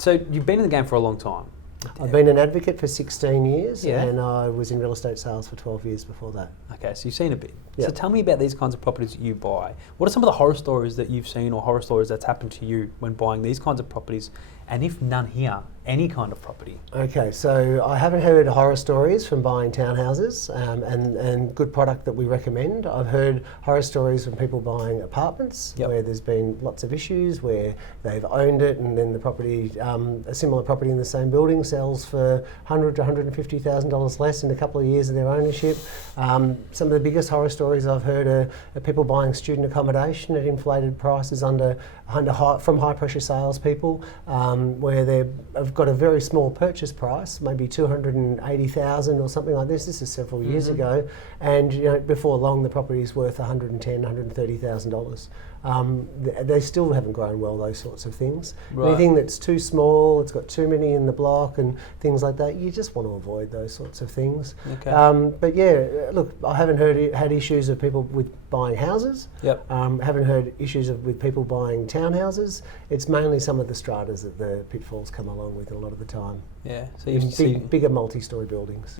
So you've been in the game for a long time. I've been an advocate for 16 years, Yeah. and I was in real estate sales for 12 years before that. Okay, so you've seen a bit. Yeah. So tell me about these kinds of properties that you buy. What are some of the horror stories that you've seen or horror stories that's happened to you when buying these kinds of properties? And if none here, any kind of property? Okay, so I haven't heard horror stories from buying townhouses and good product that we recommend. I've heard horror stories from people buying apartments where there's been lots of issues, where they've owned it and then the property, a similar property in the same building sells for $100,000 to $150,000 less in a couple of years of their ownership. Some of the biggest horror stories I've heard are people buying student accommodation at inflated prices from high pressure salespeople, where they've got a very small purchase price, maybe $280,000 or something like this. This is several years ago, and before long the property is worth $110,000, $130,000. They still haven't grown well, those sorts of things. Right. Anything that's too small, it's got too many in the block and things like that, you just want to avoid those sorts of things. Okay. But yeah, look, I haven't had issues of people with buying houses. Yep. Haven't heard issues with people buying townhouses. It's mainly some of the stratas that the pitfalls come along with a lot of the time. Yeah. So you see bigger multi-storey buildings.